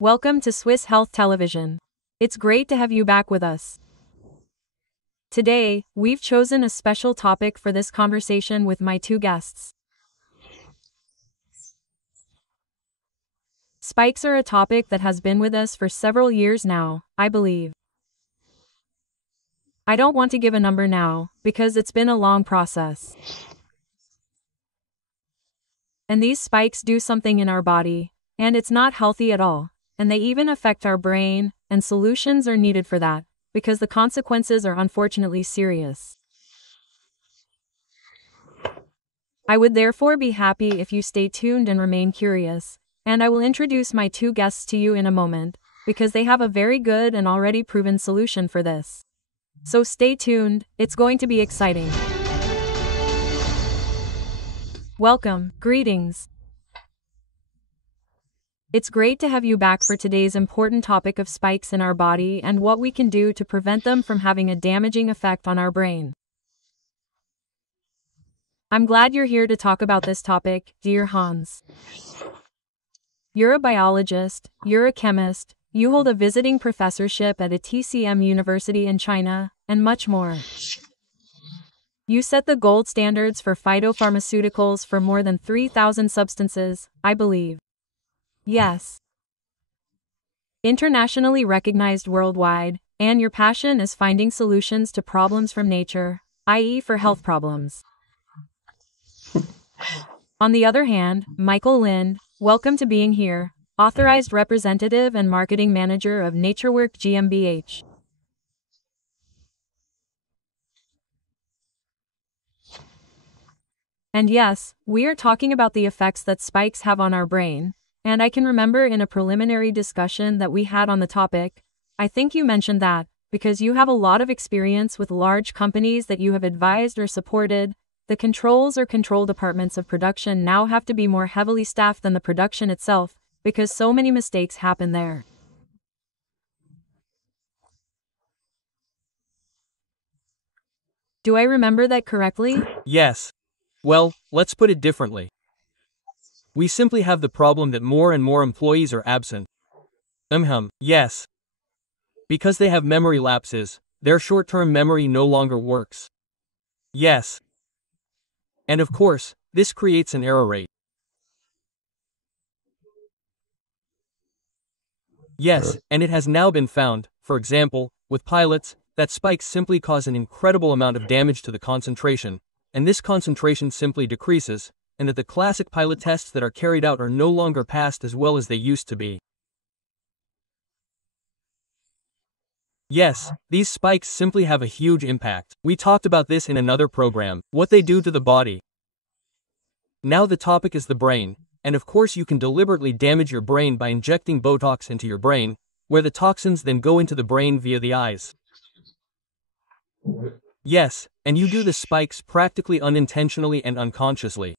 Welcome to Swiss Health Television. It's great to have you back with us. Today, we've chosen a special topic for this conversation with my two guests. Spikes are a topic that has been with us for several years now, I believe. I don't want to give a number now, because it's been a long process. And these spikes do something in our body, and it's not healthy at all. And they even affect our brain, and solutions are needed for that, because the consequences are unfortunately serious. I would therefore be happy if you stay tuned and remain curious, and I will introduce my two guests to you in a moment, because they have a very good and already proven solution for this. So stay tuned, it's going to be exciting. Welcome, greetings. It's great to have you back for today's important topic of spikes in our body and what we can do to prevent them from having a damaging effect on our brain. I'm glad you're here to talk about this topic, dear Hans. You're a biologist, you're a chemist, you hold a visiting professorship at a TCM university in China, and much more. You set the gold standards for phytopharmaceuticals for more than 3,000 substances, I believe. Yes. Internationally recognized worldwide, and your passion is finding solutions to problems from nature, i.e. for health problems. On the other hand, Michael Lind, welcome to being here, authorized representative and marketing manager of NatureWork GmbH. And yes, we are talking about the effects that spikes have on our brain. And I can remember in a preliminary discussion that we had on the topic, I think you mentioned that, because you have a lot of experience with large companies that you have advised or supported, the controls or control departments of production now have to be more heavily staffed than the production itself, because so many mistakes happen there. Do I remember that correctly? Yes. Well, let's put it differently. We simply have the problem that more and more employees are absent. Yes. Because they have memory lapses, their short-term memory no longer works. Yes. And of course, this creates an error rate. Yes, and it has now been found, for example, with pilots, that spikes simply cause an incredible amount of damage to the concentration, and this concentration simply decreases, and that the classic pilot tests that are carried out are no longer passed as well as they used to be. Yes, these spikes simply have a huge impact. We talked about this in another program, what they do to the body. Now the topic is the brain, and of course you can deliberately damage your brain by injecting Botox into your brain, where the toxins then go into the brain via the eyes. Yes, and you do the spikes practically unintentionally and unconsciously.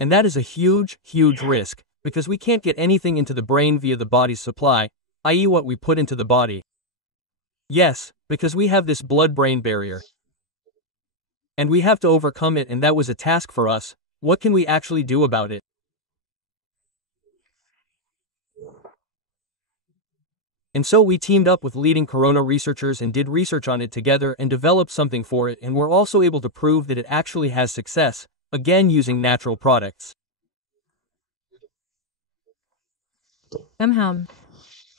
And that is a huge, huge risk, because we can't get anything into the brain via the body's supply, i.e. what we put into the body. Yes, because we have this blood-brain barrier. And we have to overcome it, and that was a task for us. What can we actually do about it? And so we teamed up with leading corona researchers and did research on it together and developed something for it, and we're also able to prove that it actually has success, again using natural products.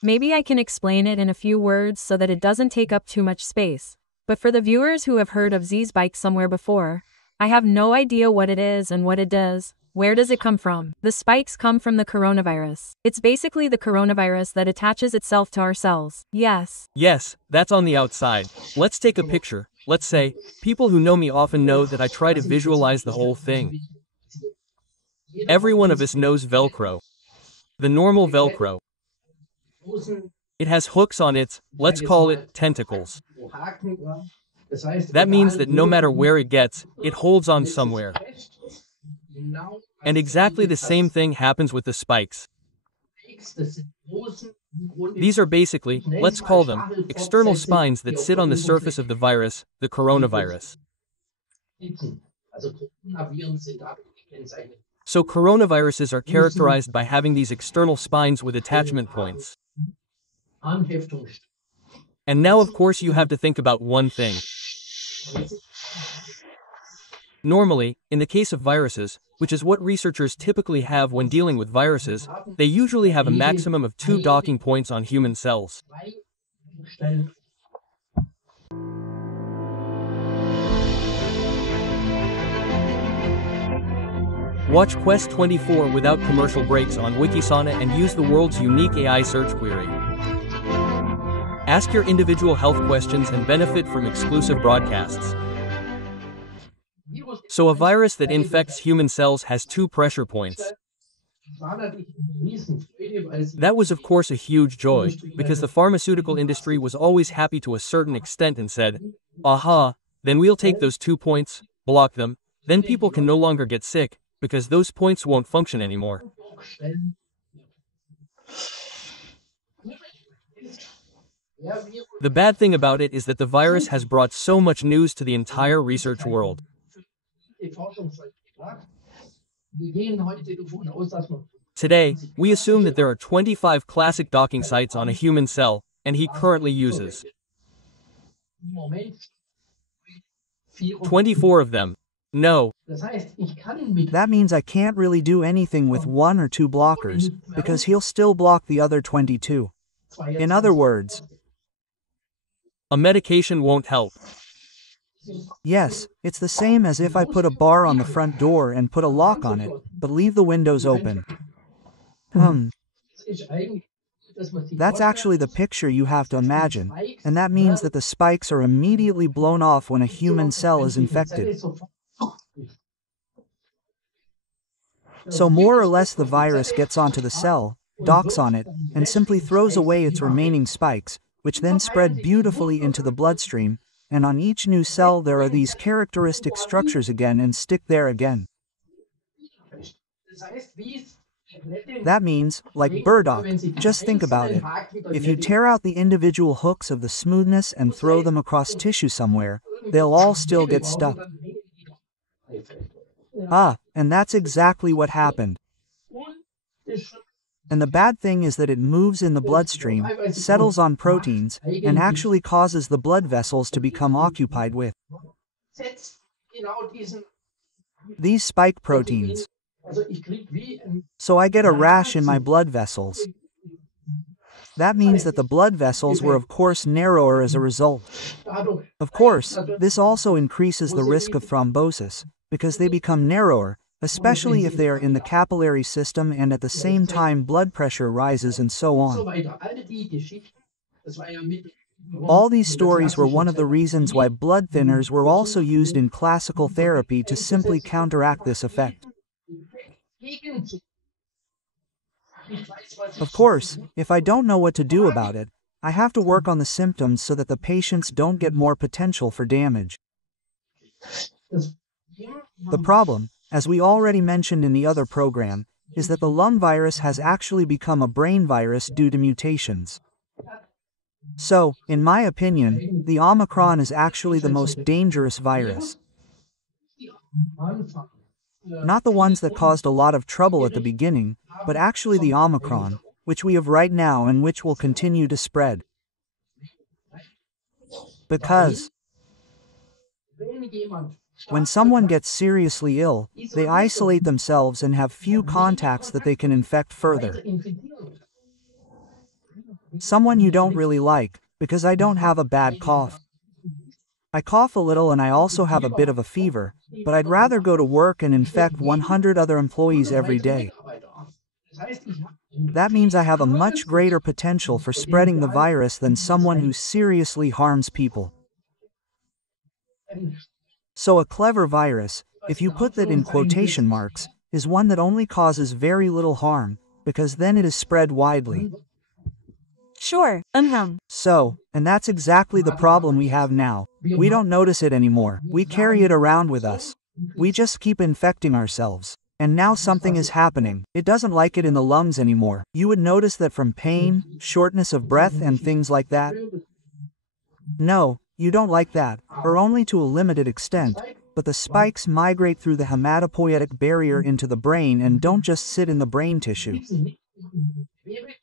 Maybe I can explain it in a few words so that it doesn't take up too much space. But for the viewers who have heard of Z-Spike somewhere before, I have no idea what it is and what it does. Where does it come from? The spikes come from the coronavirus. It's basically the coronavirus that attaches itself to our cells. Yes. Yes, that's on the outside. Let's take a picture. Let's say, people who know me often know that I try to visualize the whole thing. Every one of us knows Velcro. The normal Velcro. It has hooks on its, let's call it, tentacles. That means that no matter where it gets, it holds on somewhere. And exactly the same thing happens with the spikes. These are basically, let's call them, external spines that sit on the surface of the virus, the coronavirus. So coronaviruses are characterized by having these external spines with attachment points. And now of course you have to think about one thing. Normally, in the case of viruses, which is what researchers typically have when dealing with viruses, they usually have a maximum of 2 docking points on human cells. Watch QS24 without commercial breaks on Wikisana and use the world's unique AI search query. Ask your individual health questions and benefit from exclusive broadcasts. So a virus that infects human cells has 2 pressure points. That was of course a huge joy, because the pharmaceutical industry was always happy to a certain extent and said, aha, then we'll take those 2 points, block them, then people can no longer get sick, because those points won't function anymore. The bad thing about it is that the virus has brought so much news to the entire research world. Today, we assume that there are 25 classic docking sites on a human cell, and he currently uses 24 of them. No. That means I can't really do anything with 1 or 2 blockers, because he'll still block the other 22. In other words, a medication won't help. Yes, it's the same as if I put a bar on the front door and put a lock on it, but leave the windows open. That's actually the picture you have to imagine, and that means that the spikes are immediately blown off when a human cell is infected. So more or less the virus gets onto the cell, docks on it, and simply throws away its remaining spikes, which then spread beautifully into the bloodstream, and on each new cell there are these characteristic structures again and stick there again. That means, like burdock, just think about it. If you tear out the individual hooks of the smoothness and throw them across tissue somewhere, they'll all still get stuck. And that's exactly what happened. And the bad thing is that it moves in the bloodstream, settles on proteins, and actually causes the blood vessels to become occupied with these spike proteins. So I get a rash in my blood vessels. That means that the blood vessels were of course narrower as a result. Of course, this also increases the risk of thrombosis, because they become narrower, especially if they are in the capillary system and at the same time blood pressure rises and so on. All these stories were one of the reasons why blood thinners were also used in classical therapy to simply counteract this effect. Of course, if I don't know what to do about it, I have to work on the symptoms so that the patients don't get more potential for damage. The problem, as we already mentioned in the other program, is that the lung virus has actually become a brain virus due to mutations. So, in my opinion, the Omicron is actually the most dangerous virus. Not the ones that caused a lot of trouble at the beginning, but actually the Omicron, which we have right now and which will continue to spread. Because when someone gets seriously ill, they isolate themselves and have few contacts that they can infect further. Someone you don't really like, because I don't have a bad cough. I cough a little and I also have a bit of a fever, but I'd rather go to work and infect 100 other employees every day. That means I have a much greater potential for spreading the virus than someone who seriously harms people. So a clever virus, if you put that in quotation marks, is one that only causes very little harm, because then it is spread widely. Sure, So, and that's exactly the problem we have now. We don't notice it anymore. We carry it around with us. We just keep infecting ourselves. And now something is happening. It doesn't like it in the lungs anymore. You would notice that from pain, shortness of breath and things like that. No, you don't like that, or only to a limited extent. but the spikes migrate through the hematopoietic barrier into the brain and don't just sit in the brain tissue.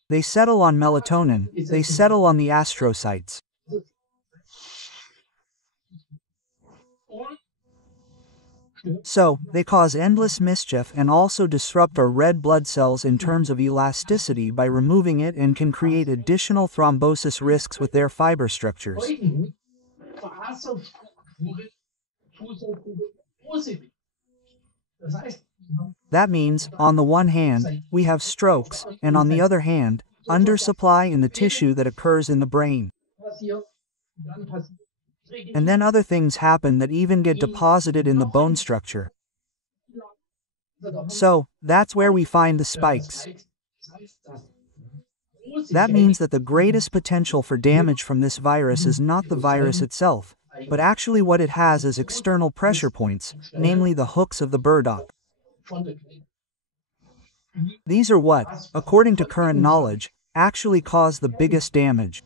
They settle on melatonin, they settle on the astrocytes. So, they cause endless mischief and also disrupt our red blood cells in terms of elasticity by removing it and can create additional thrombosis risks with their fiber structures. That means, on the one hand, we have strokes, and on the other hand, undersupply in the tissue that occurs in the brain. And then other things happen that even get deposited in the bone structure. So, that's where we find the spikes. That means that the greatest potential for damage from this virus is not the virus itself, but actually what it has as external pressure points, namely the hooks of the burdock. These are what, according to current knowledge, actually cause the biggest damage.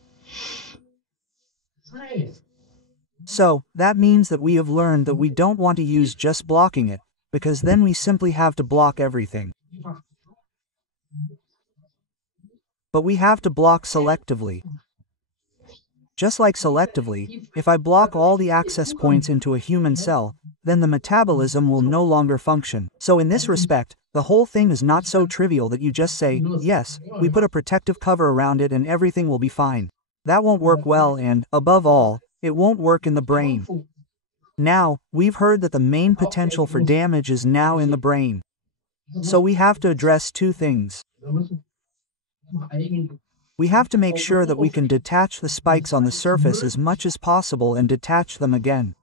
So, that means that we have learned that we don't want to use just blocking it, because then we simply have to block everything. But we have to block selectively. Just like selectively, if I block all the access points into a human cell, then the metabolism will no longer function. So in this respect, the whole thing is not so trivial that you just say, yes, we put a protective cover around it and everything will be fine. That won't work well and, above all, it won't work in the brain. Now, we've heard that the main potential for damage is now in the brain. So we have to address two things. We have to make sure that we can detach the spikes on the surface as much as possible and detach them again.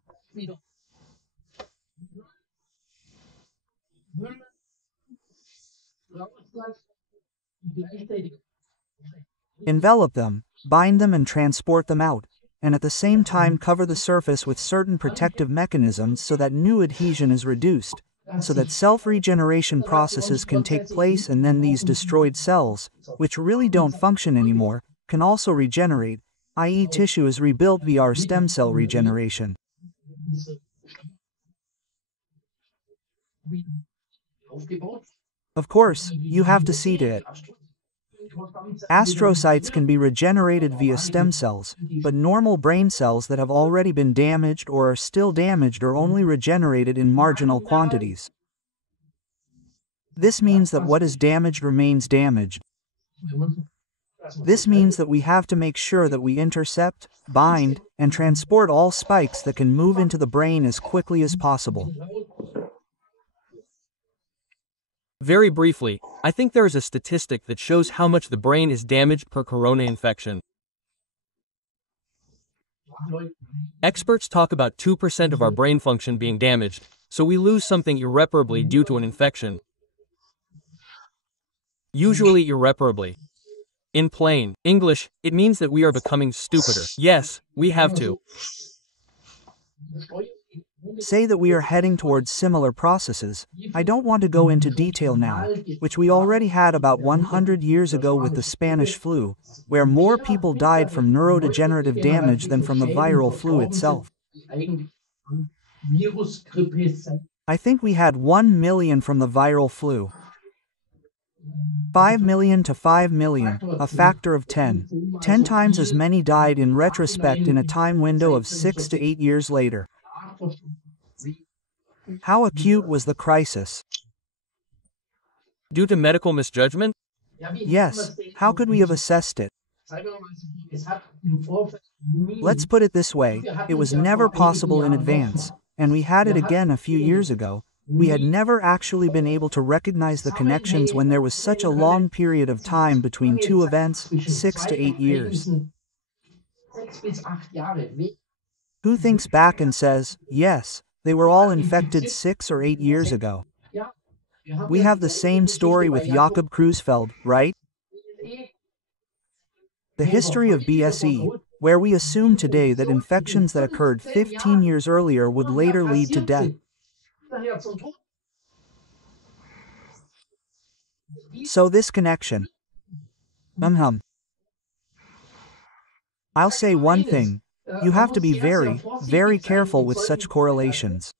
Envelop them, bind them and transport them out, and at the same time cover the surface with certain protective mechanisms so that new adhesion is reduced, so that self-regeneration processes can take place and then these destroyed cells, which really don't function anymore, can also regenerate, i.e. tissue is rebuilt via our stem cell regeneration. Of course, you have to see to it. Astrocytes can be regenerated via stem cells, but normal brain cells that have already been damaged or are still damaged are only regenerated in marginal quantities. This means that what is damaged remains damaged. This means that we have to make sure that we intercept, bind, and transport all spikes that can move into the brain as quickly as possible. Very briefly, I think there is a statistic that shows how much the brain is damaged per corona infection. Experts talk about 2% of our brain function being damaged, so we lose something irreparably due to an infection. Usually irreparably. In plain English, it means that we are becoming stupider. Yes, we have to. Say that we are heading towards similar processes. I don't want to go into detail now, which we already had about 100 years ago with the Spanish flu, where more people died from neurodegenerative damage than from the viral flu itself. I think we had 1 million from the viral flu. 5 million to 5 million, a factor of 10. 10 times as many died in retrospect in a time window of 6 to 8 years later. How acute was the crisis? Due to medical misjudgment? Yes, how could we have assessed it? Let's put it this way, it was never possible in advance, and we had it again a few years ago. We had never actually been able to recognize the connections when there was such a long period of time between two events, 6 to 8 years. Who thinks back and says, yes, they were all infected 6 or 8 years ago? We have the same story with Jakob Creutzfeldt, right? The history of BSE, where we assume today that infections that occurred 15 years earlier would later lead to death. So this connection. I'll say one thing. You have to be very, very careful with such correlations.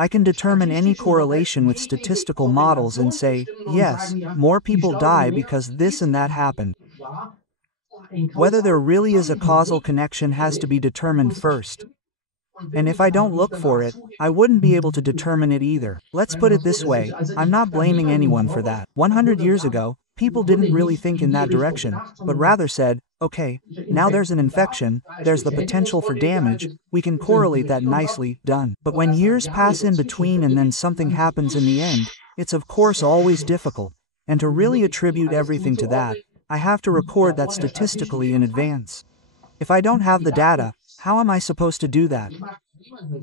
I can determine any correlation with statistical models and say, yes, more people die because this and that happened. Whether there really is a causal connection has to be determined first. And if I don't look for it, I wouldn't be able to determine it either. Let's put it this way, I'm not blaming anyone for that. 100 years ago, people didn't really think in that direction, but rather said, okay, now there's an infection, there's the potential for damage, we can correlate that nicely, done. But when years pass in between and then something happens in the end, it's of course always difficult. And to really attribute everything to that, I have to record that statistically in advance. If I don't have the data, how am I supposed to do that?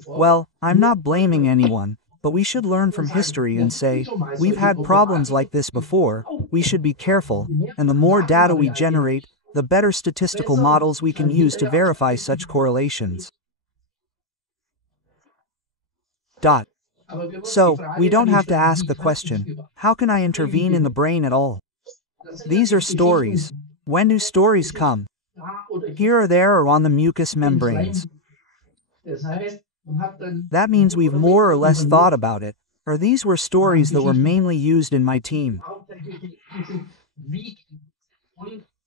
Well, I'm not blaming anyone, but we should learn from history and say, we've had problems like this before, we should be careful, and the more data we generate, the better statistical models we can use to verify such correlations. So, we don't have to ask the question, how can I intervene in the brain at all? These are stories. When do stories come? Here or there or on the mucous membranes. That means we've more or less thought about it, or these were stories that were mainly used in my team.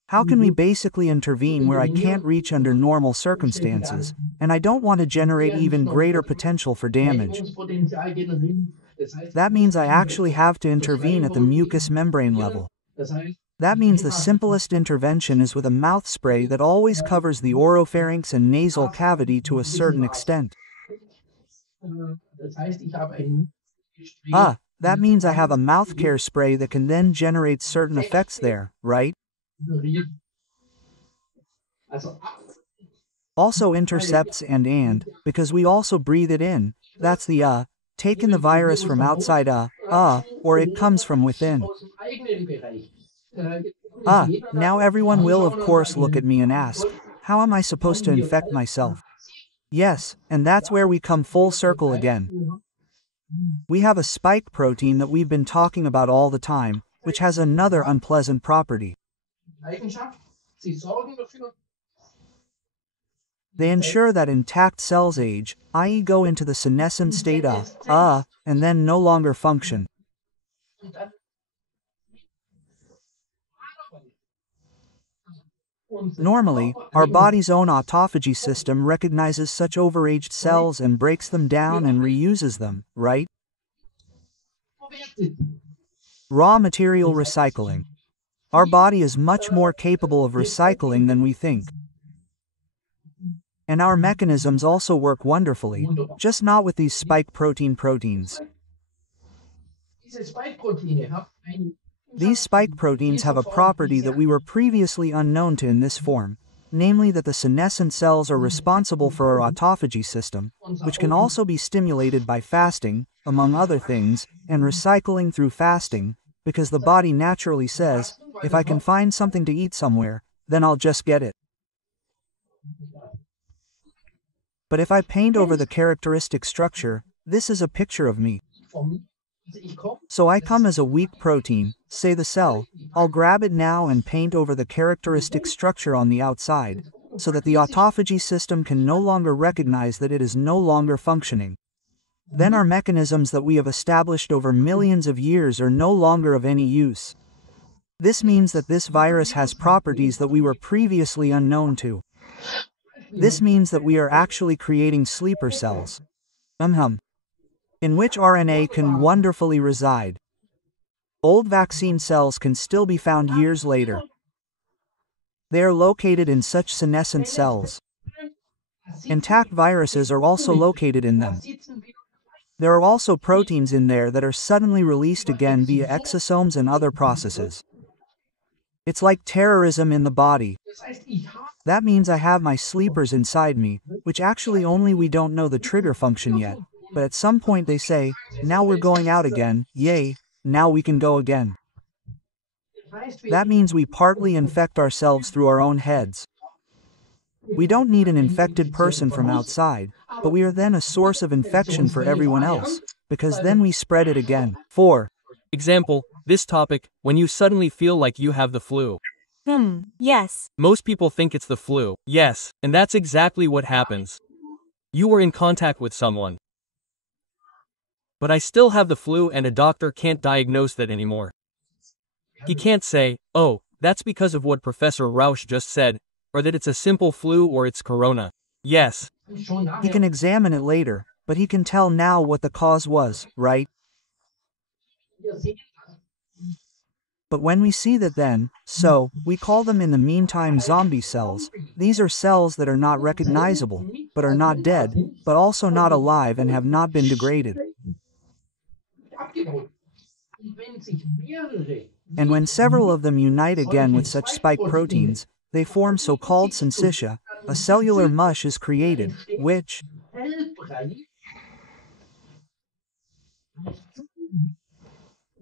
How can we basically intervene where I can't reach under normal circumstances, and I don't want to generate even greater potential for damage? That means I actually have to intervene at the mucous membrane level. That means the simplest intervention is with a mouth spray that always covers the oropharynx and nasal cavity to a certain extent. That means I have a mouth care spray that can then generate certain effects there, right? Also intercepts and, because we also breathe it in, that's the taken the virus from outside or it comes from within. Now everyone will of course look at me and ask, how am I supposed to infect myself? Yes, and that's where we come full circle again. We have a spike protein that we've been talking about all the time, which has another unpleasant property. They ensure that intact cells age, i.e. go into the senescent state and then no longer function. Normally, our body's own autophagy system recognizes such overaged cells and breaks them down and reuses them, right? Raw material recycling. Our body is much more capable of recycling than we think. And our mechanisms also work wonderfully, just not with these spike proteins. These spike proteins have a property that we were previously unknown to in this form, namely that the senescent cells are responsible for our autophagy system, which can also be stimulated by fasting, among other things, and recycling through fasting, because the body naturally says, if I can find something to eat somewhere, then I'll just get it. But if I paint over the characteristic structure, this is a picture of me. So I come as a weak protein, say the cell, I'll grab it now and paint over the characteristic structure on the outside, so that the autophagy system can no longer recognize that it is no longer functioning. Then our mechanisms that we have established over millions of years are no longer of any use. This means that this virus has properties that we were previously unknown to. This means that we are actually creating sleeper cells. In which RNA can wonderfully reside. Old vaccine cells can still be found years later. They are located in such senescent cells. Intact viruses are also located in them. There are also proteins in there that are suddenly released again via exosomes and other processes. It's like terrorism in the body. That means I have my sleepers inside me, which actually only we don't know the trigger function yet. But at some point they say, now we're going out again, yay, now we can go again. That means we partly infect ourselves through our own heads. We don't need an infected person from outside, but we are then a source of infection for everyone else, because then we spread it again. 4. Example, this topic, when you suddenly feel like you have the flu. Yes. Most people think it's the flu. Yes, and that's exactly what happens. You were in contact with someone. But I still have the flu and a doctor can't diagnose that anymore. He can't say, oh, that's because of what Professor Rausch just said, or that it's a simple flu or it's corona. Yes. He can examine it later, but he can tell now what the cause was, right? But when we see that then, so, we call them in the meantime zombie cells. These are cells that are not recognizable, but are not dead, but also not alive and have not been degraded. And when several of them unite again with such spike proteins, they form so-called syncytia. A cellular mush is created, which,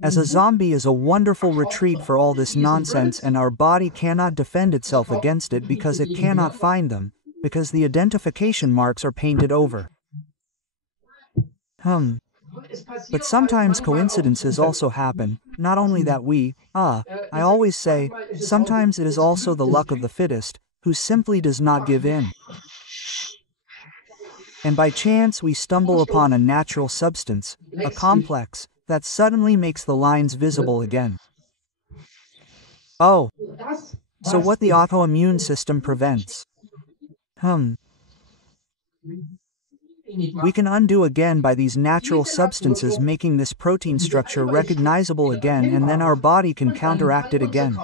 as a zombie, is a wonderful retreat for all this nonsense, and our body cannot defend itself against it because it cannot find them, because the identification marks are painted over. But sometimes coincidences also happen, not only that I always say, sometimes it is also the luck of the fittest, who simply does not give in. And by chance we stumble upon a natural substance, a complex, that suddenly makes the lines visible again. Oh, so what the autoimmune system prevents. We can undo again by these natural substances making this protein structure recognizable again, and then our body can counteract it again.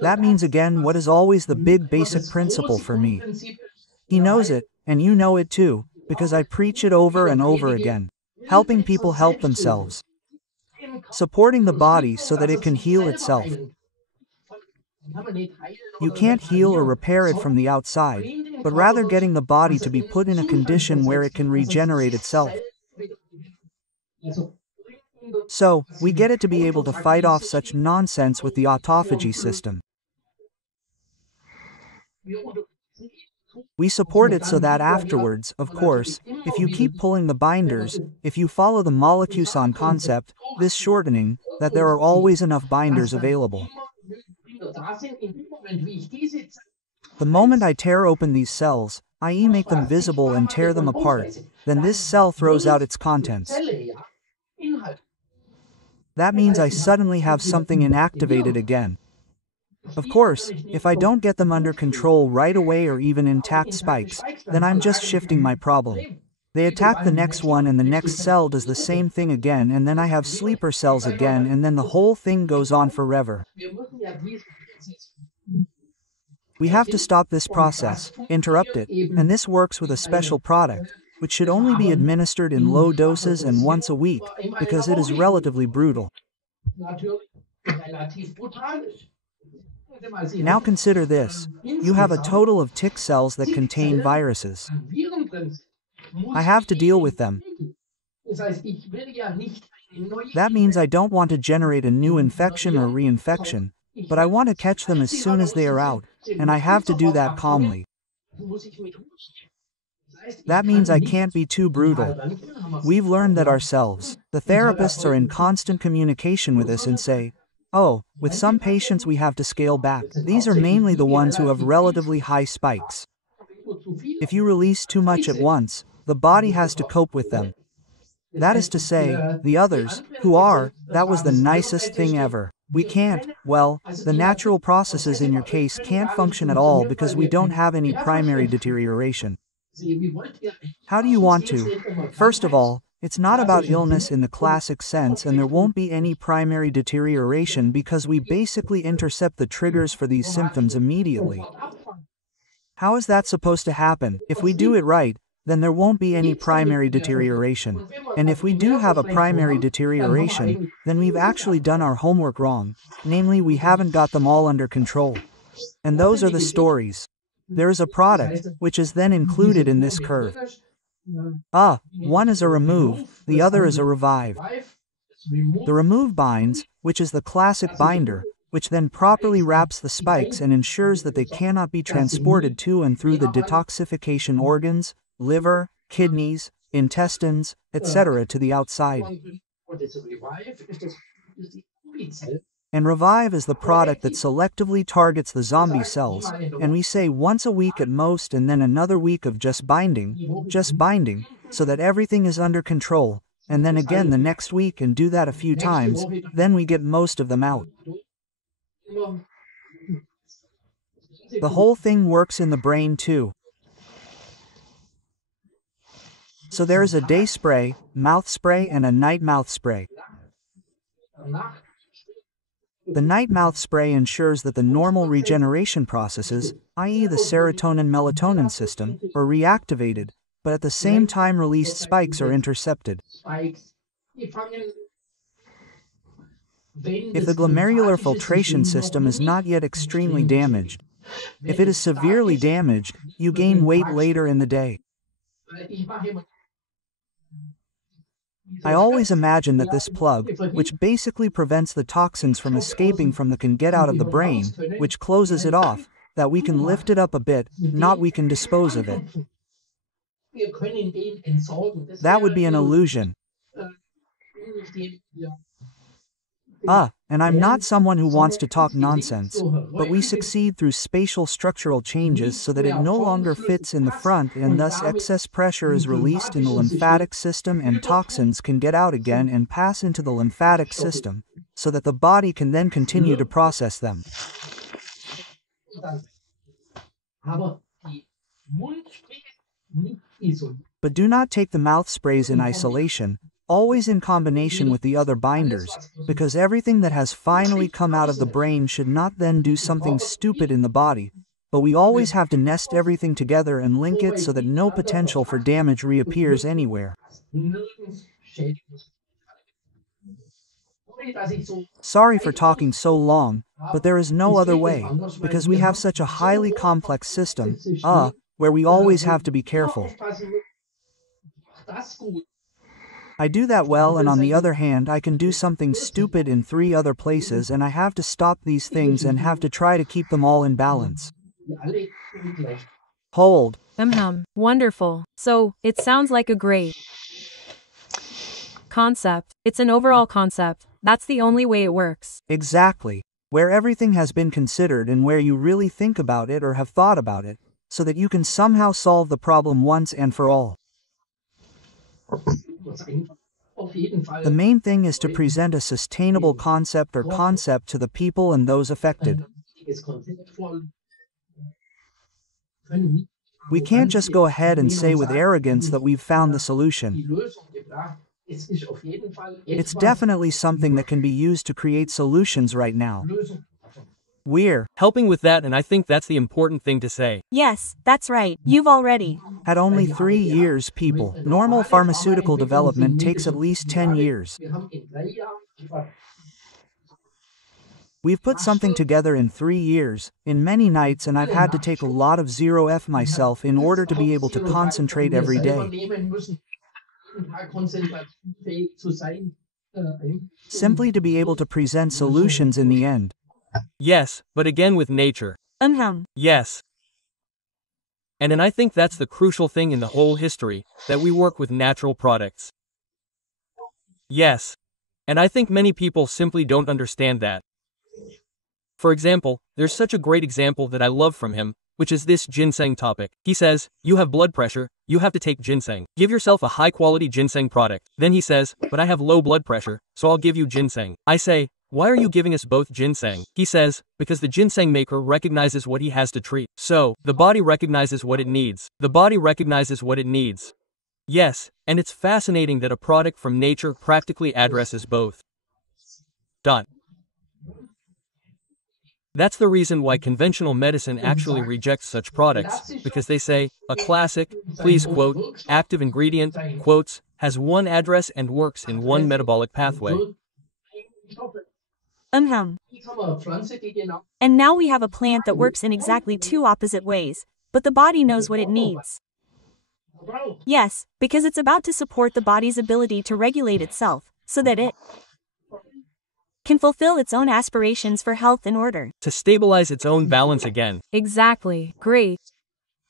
That means again what is always the big basic principle for me. He knows it, and you know it too, because I preach it over and over again. Helping people help themselves. Supporting the body so that it can heal itself. You can't heal or repair it from the outside, but rather getting the body to be put in a condition where it can regenerate itself. So, we get it to be able to fight off such nonsense with the autophagy system. We support it so that afterwards, of course, if you keep pulling the binders, if you follow the molecuson concept, this shortening, that there are always enough binders available. The moment I tear open these cells, i.e. make them visible and tear them apart, then this cell throws out its contents. That means I suddenly have something inactivated again. Of course, if I don't get them under control right away or even intact spikes, then I'm just shifting my problem. They attack the next one and the next cell does the same thing again, and then I have sleeper cells again, and then the whole thing goes on forever. We have to stop this process, interrupt it, and this works with a special product, which should only be administered in low doses and once a week, because it is relatively brutal. Now consider this. You have a total of tick cells that contain viruses. I have to deal with them. That means I don't want to generate a new infection or reinfection, but I want to catch them as soon as they are out, and I have to do that calmly. That means I can't be too brutal. We've learned that ourselves. The therapists are in constant communication with us and say, oh, with some patients we have to scale back. These are mainly the ones who have relatively high spikes. If you release too much at once, the body has to cope with them. That is to say, the others, that was the nicest thing ever. We can't, the natural processes in your case can't function at all because we don't have any primary deterioration. How do you want to? First of all, it's not about illness in the classic sense, and there won't be any primary deterioration because we basically intercept the triggers for these symptoms immediately. How is that supposed to happen? If we do it right, then there won't be any primary deterioration. And if we do have a primary deterioration, then we've actually done our homework wrong, namely we haven't got them all under control. And those are the stories. There is a product, which is then included in this curve. One is a remove, the other is a revive. The remove binds, which is the classic binder, which then properly wraps the spikes and ensures that they cannot be transported to and through the detoxification organs, liver, kidneys, intestines, etc. to the outside. And Revive is the product that selectively targets the zombie cells, and we say once a week at most and then another week of just binding, so that everything is under control, and then again the next week and do that a few times, then we get most of them out. The whole thing works in the brain too. So there is a day spray, mouth spray, and a night mouth spray. The night mouth spray ensures that the normal regeneration processes, i.e. the serotonin-melatonin system, are reactivated, but at the same time released spikes are intercepted. If the glomerular filtration system is not yet extremely damaged, if it is severely damaged, you gain weight later in the day. I always imagine that this plug, which basically prevents the toxins from escaping from the can get out of the brain, which closes it off, that we can lift it up a bit, not we can dispose of it. That would be an illusion. And I'm not someone who wants to talk nonsense, but we succeed through spatial structural changes so that it no longer fits in the front and thus excess pressure is released in the lymphatic system and toxins can get out again and pass into the lymphatic system, so that the body can then continue to process them. But do not take the mouth sprays in isolation, always in combination with the other binders, because everything that has finally come out of the brain should not then do something stupid in the body, but we always have to nest everything together and link it so that no potential for damage reappears anywhere. Sorry for talking so long, but there is no other way, because we have such a highly complex system, where we always have to be careful. I do that well, and on the other hand I can do something stupid in 3 other places and I have to stop these things and have to try to keep them all in balance. Hold. Wonderful. So, it sounds like a great concept. It's an overall concept. That's the only way it works. Exactly. Where everything has been considered and where you really think about it or have thought about it, so that you can somehow solve the problem once and for all. The main thing is to present a sustainable concept to the people and those affected. We can't just go ahead and say with arrogance that we've found the solution. It's definitely something that can be used to create solutions right now. We're helping with that, and I think that's the important thing to say. Yes, that's right. You've already had only 3 years, people. Normal pharmaceutical development takes at least 10 years. We've put something together in 3 years, in many nights, and I've had to take a lot of 0F myself in order to be able to concentrate every day. Simply to be able to present solutions in the end. Yes, but again with nature. Yes. And I think that's the crucial thing in the whole history, that we work with natural products. Yes. And I think many people simply don't understand that. For example, there's such a great example that I love from him, which is this ginseng topic. He says, you have blood pressure, you have to take ginseng. Give yourself a high-quality ginseng product. Then he says, but I have low blood pressure, so I'll give you ginseng. I say, why are you giving us both ginseng? He says, because the ginseng maker recognizes what he has to treat. So, the body recognizes what it needs. The body recognizes what it needs. Yes, and it's fascinating that a product from nature practically addresses both. That's the reason why conventional medicine actually rejects such products, because they say, a classic, please quote, active ingredient, quotes, has one address and works in one metabolic pathway. And now we have a plant that works in exactly 2 opposite ways, but the body knows what it needs. Yes, because it's about to support the body's ability to regulate itself, so that it can fulfill its own aspirations for health and order. To stabilize its own balance again. Exactly. Great.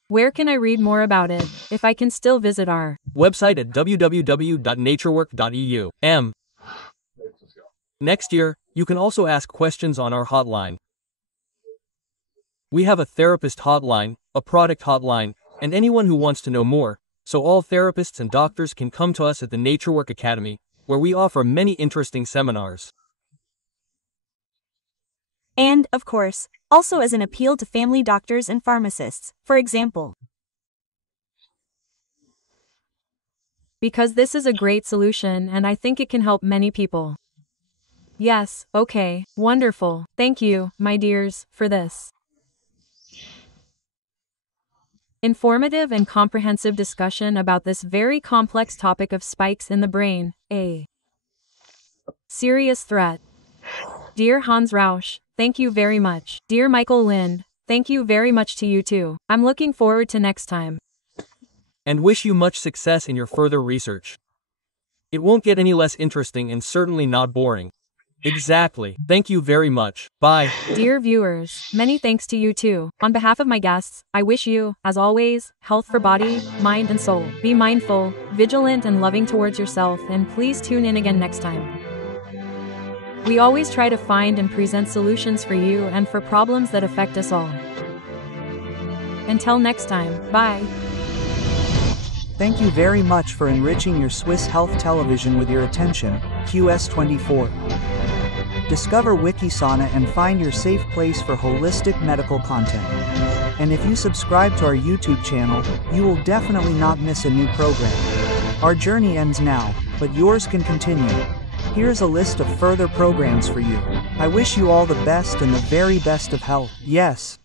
Where can I read more about it, if I can still visit our website at www.naturework.eu. Next year, You can also ask questions on our hotline. We have a therapist hotline, a product hotline, and anyone who wants to know more, so all therapists and doctors can come to us at the NatureWork Academy, where we offer many interesting seminars. And, of course, also as an appeal to family doctors and pharmacists, for example. Because this is a great solution and I think it can help many people. Yes, okay, wonderful. Thank you, my dears, for this informative and comprehensive discussion about this very complex topic of spikes in the brain, a serious threat. Dear Hans Rausch, thank you very much. Dear Michael Lind, thank you very much to you too. I'm looking forward to next time. And wish you much success in your further research. It won't get any less interesting and certainly not boring. Exactly. Thank you very much. Bye. Dear viewers, many thanks to you too. On behalf of my guests, I wish you, as always, health for body, mind and soul. Be mindful, vigilant and loving towards yourself, and please tune in again next time. We always try to find and present solutions for you and for problems that affect us all. Until next time, bye. Thank you very much for enriching your Swiss health television with your attention, QS24. Discover Wikisana and find your safe place for holistic medical content. And if you subscribe to our YouTube channel, you will definitely not miss a new program. Our journey ends now, but yours can continue. Here's a list of further programs for you. I wish you all the best and the very best of health. Yes.